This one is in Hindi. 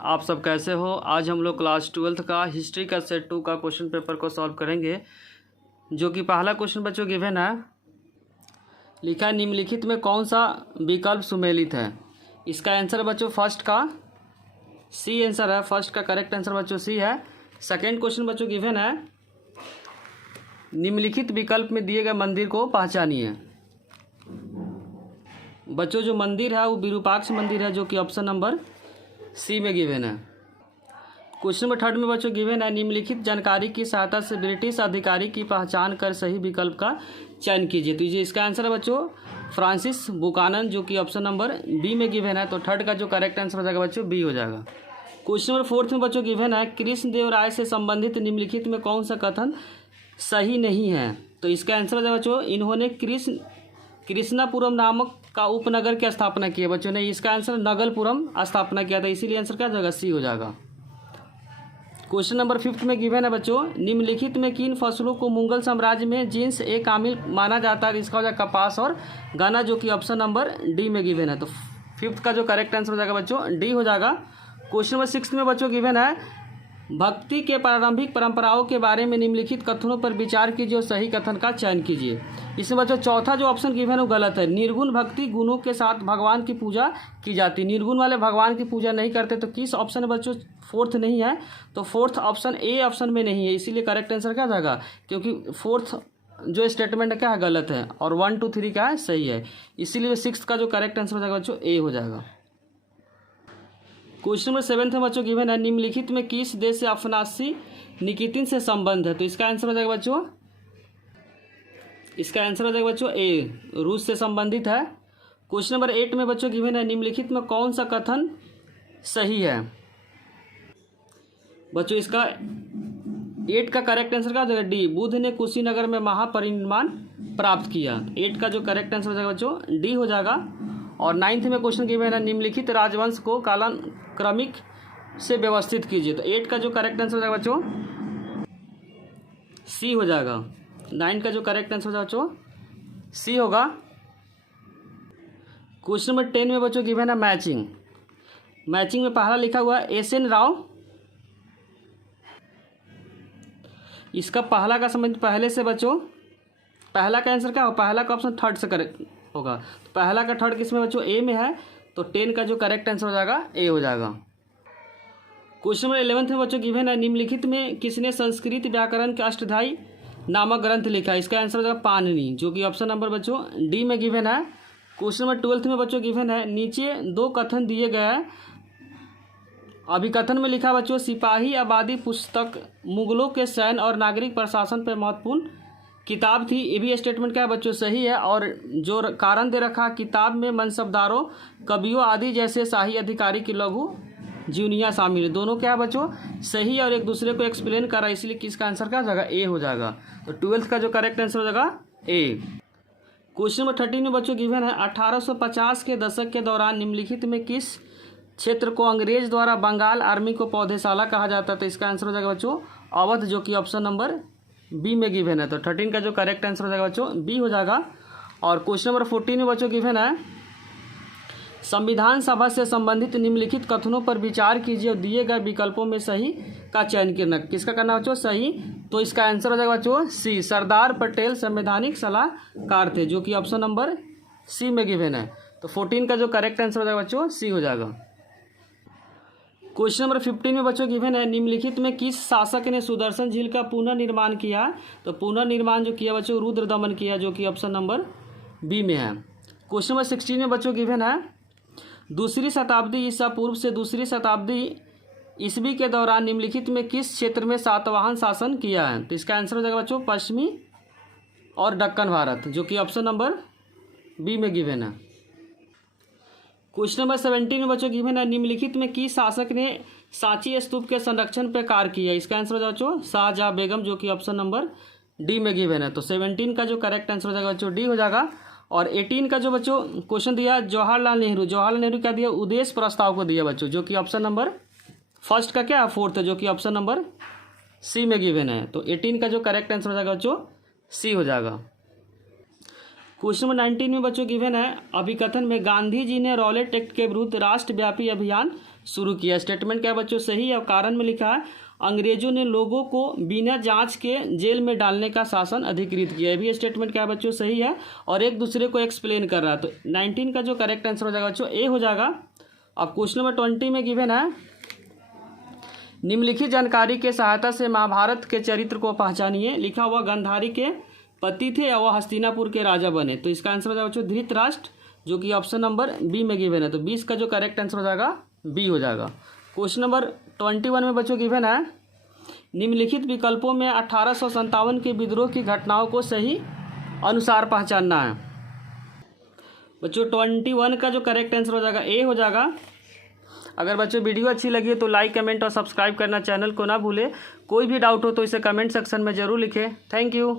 आप सब कैसे हो। आज हम लोग क्लास 12th का हिस्ट्री का सेट 2 का क्वेश्चन पेपर को सॉल्व करेंगे, जो कि पहला क्वेश्चन बच्चों गिवन है। लिखा है निम्नलिखित में कौन सा विकल्प सुमेलित है। इसका आंसर बच्चों फर्स्ट का सी आंसर है। फर्स्ट का करेक्ट आंसर बच्चों सी है। सेकेंड क्वेश्चन बच्चों गिवन है निम्नलिखित विकल्प में दिए गए मंदिर को पहचानिए। बच्चों जो मंदिर है वो विरूपाक्ष मंदिर है, जो कि ऑप्शन नंबर सी में गिवन है। क्वेश्चन नंबर थर्ड में बच्चों गिवन है निम्नलिखित जानकारी की सहायता से ब्रिटिश अधिकारी की पहचान कर सही विकल्प का चयन कीजिए। तो ये इसका आंसर है बच्चों फ्रांसिस बुकानन, जो कि ऑप्शन नंबर बी में गिवन है। तो थर्ड का जो करेक्ट आंसर हो जाएगा बच्चों बी हो जाएगा। क्वेश्चन नंबर फोर्थ में बच्चों गिवन है कृष्णदेवराय से संबंधित निम्नलिखित में कौन सा कथन सही नहीं है। तो इसका आंसर हो जाएगा बच्चों इन्होंने कृष्णापुरम नामक का उपनगर की स्थापना की है। बच्चों ने इसका आंसर नगलपुरम स्थापना किया था, इसीलिए आंसर क्या हो जाएगा सी हो जाएगा। क्वेश्चन नंबर फिफ्थ में गिवन है बच्चों निम्नलिखित में किन फसलों को मुगल साम्राज्य में जिन्स ए कामिल माना जाता है। इसका हो जाएगा कपास और गन्ना, जो कि ऑप्शन नंबर डी में गिवन है। तो फिफ्थ का जो करेक्ट आंसर हो जाएगा बच्चों डी हो जाएगा। क्वेश्चन नंबर सिक्स में बच्चों गिवन है भक्ति के प्रारंभिक परंपराओं के बारे में निम्नलिखित कथनों पर विचार कीजिए और सही कथन का चयन कीजिए। इसमें बच्चों चौथा जो ऑप्शन गिवन है वो गलत है। निर्गुण भक्ति गुणों के साथ भगवान की पूजा की जाती, निर्गुण वाले भगवान की पूजा नहीं करते। तो किस ऑप्शन में बच्चों फोर्थ नहीं है। तो फोर्थ ऑप्शन ए ऑप्शन में नहीं है, इसीलिए करेक्ट आंसर क्या जाएगा, क्योंकि फोर्थ जो स्टेटमेंट है क्या है गलत है और 1 2 3 क्या है सही है, इसीलिए सिक्स का जो करेक्ट आंसर हो जाएगा बच्चों ए हो जाएगा। क्वेश्चन नंबर सेवेंथ में बच्चों गिवन है निम्नलिखित में किस देश से अफनासी निकितिन से संबंध है। तो इसका आंसर हो जाएगा बच्चों ए रूस से संबंधित है। क्वेश्चन नंबर 8 में बच्चों गिवन है निम्नलिखित में कौन सा कथन सही है। बच्चों इसका 8 का करेक्ट आंसर क्या हो जाएगा डी, बुद्ध ने कुशीनगर में महापरिनिर्वाण प्राप्त किया। 8 का जो करेक्ट आंसर हो जाएगा बच्चों डी हो जाएगा। और 9th में क्वेश्चन गिवन है निम्नलिखित राजवंश को कालानुक्रमिक से व्यवस्थित कीजिए। तो 8 का जो करेक्ट आंसर हो जाएगा बच्चों सी हो जाएगा। 9 का जो करेक्ट आंसर हो जाएगा बच्चों सी होगा। क्वेश्चन नंबर 10 में बच्चों गिवन है मैचिंग में पहला लिखा हुआ है एस.एन. राव। इसका पहला का संबंध पहले से बच्चों पहला का आंसर क्या हो, पहला का ऑप्शन थर्ड से करेक्ट होगा। तो पहला का थर्ड किसमें बच्चों ए में है, तो 10 का जो करेक्ट आंसर हो जाएगा ए हो जाएगा। क्वेश्चन नंबर 11 में बच्चों गिवन है निम्नलिखित में किसने संस्कृत व्याकरण के अष्टधाई नामक ग्रंथ लिखा। इसका आंसर हो जाएगा पाणिनि, जो कि ऑप्शन नंबर बच्चों डी में गिवन है। क्वेश्चन नंबर 12 में बच्चों गिवन है नीचे 2 कथन दिए गए हैं। अभिकथन में लिखा बच्चों सिपाही आबादी पुस्तक मुगलों के सैन्य और नागरिक प्रशासन पर महत्वपूर्ण किताब थी। ये भी स्टेटमेंट क्या है बच्चों सही है। और जो कारण दे रखा किताब में मनसबदारों कवियों आदि जैसे शाही अधिकारी की लघु जीवनियाँ शामिल है, दोनों क्या है बच्चों सही है और एक दूसरे को एक्सप्लेन कर रहा है, इसलिए किसका आंसर क्या हो जाएगा ए हो जाएगा। तो 12th का जो करेक्ट आंसर हो जाएगा ए। क्वेश्चन नंबर 13 में बच्चों गिवन है 1850 के दशक के दौरान निम्नलिखित में किस क्षेत्र को अंग्रेज द्वारा बंगाल आर्मी को पौधशाला कहा जाता है। तो इसका आंसर हो जाएगा बच्चों अवध, जो कि ऑप्शन नंबर बी में गिवन है। तो 13 का जो करेक्ट आंसर हो जाएगा बच्चों बी हो जाएगा। और क्वेश्चन नंबर 14 में बच्चों गिवन है संविधान सभा से संबंधित निम्नलिखित कथनों पर विचार कीजिए और दिए गए विकल्पों में सही का चयन करना। किसका करना बच्चों सही, तो इसका आंसर हो जाएगा बच्चों सी सरदार पटेल संवैधानिक सलाहकार थे, जो कि ऑप्शन नंबर सी में गिवन है। तो 14 का जो करेक्ट आंसर हो जाएगा बच्चों सी हो जाएगा। क्वेश्चन नंबर 15 में बच्चों गिवन है निम्नलिखित में किस शासक ने सुदर्शन झील का पुनर्निर्माण किया। तो पुनर्निर्माण जो किया बच्चों रुद्रदमन किया, जो कि ऑप्शन नंबर बी में है। क्वेश्चन नंबर 16 में बच्चों गिवन है दूसरी शताब्दी ईसा पूर्व से दूसरी शताब्दी ईस्वी के दौरान निम्नलिखित में किस क्षेत्र में सातवाहन शासन किया है। तो इसका आंसर हो जाएगा बच्चों पश्चिमी और दक्कन भारत, जो कि ऑप्शन नंबर बी में गिवन है। क्वेश्चन नंबर 17 में बच्चों गिवन है निम्नलिखित में किस शासक ने सांची स्तूप के संरक्षण पर कार्य किया। इसका आंसर हो जाएगा बच्चों शाहजहां बेगम, जो कि ऑप्शन नंबर डी में गिवन है। तो 17 का जो करेक्ट आंसर हो जाएगा बच्चों डी हो जाएगा। और 18 का जो बच्चों क्वेश्चन दिया जवाहरलाल नेहरू क्या दिया उद्देश्य प्रस्ताव को दिया बच्चों, जो कि ऑप्शन नंबर फर्स्ट का क्या फोर्थ है, जो कि ऑप्शन नंबर सी में गिवन है। तो 18 का जो करेक्ट आंसर हो जाएगा बच्चों सी हो जाएगा। क्वेश्चन नंबर 19 में बच्चों गिवन है अभिकथन में गांधी जी ने रॉलेट एक्ट के विरुद्ध राष्ट्रव्यापी अभियान शुरू किया। स्टेटमेंट क्या बच्चों सही है। और कारण में लिखा है अंग्रेजों ने लोगों को बिना जांच के जेल में डालने का शासन अधिकृत किया। भी स्टेटमेंट क्या बच्चों सही है और एक दूसरे को एक्सप्लेन कर रहा है। तो 19 का जो करेक्ट आंसर हो जाएगा बच्चों ए हो जाएगा। अब क्वेश्चन नंबर 20 में गिवन है निम्नलिखित जानकारी के सहायता से महाभारत के चरित्र को पहचानिए। लिखा हुआ गांधारी के पति थे और वह हस्तिनापुर के राजा बने। तो इसका आंसर हो जाएगा बच्चों धृतराष्ट्र, जो कि ऑप्शन नंबर बी में गिवन है। तो 20 का जो करेक्ट आंसर हो जाएगा बी हो जाएगा। क्वेश्चन नंबर 21 में बच्चों गिवन है निम्नलिखित विकल्पों में 1857 के विद्रोह की घटनाओं को सही अनुसार पहचानना है। बच्चों 21 का जो करेक्ट आंसर हो जाएगा ए हो जाएगा। अगर बच्चों वीडियो अच्छी लगी है तो लाइक कमेंट और सब्सक्राइब करना चैनल को ना भूलें। कोई भी डाउट हो तो इसे कमेंट सेक्शन में ज़रूर लिखें। Thank you.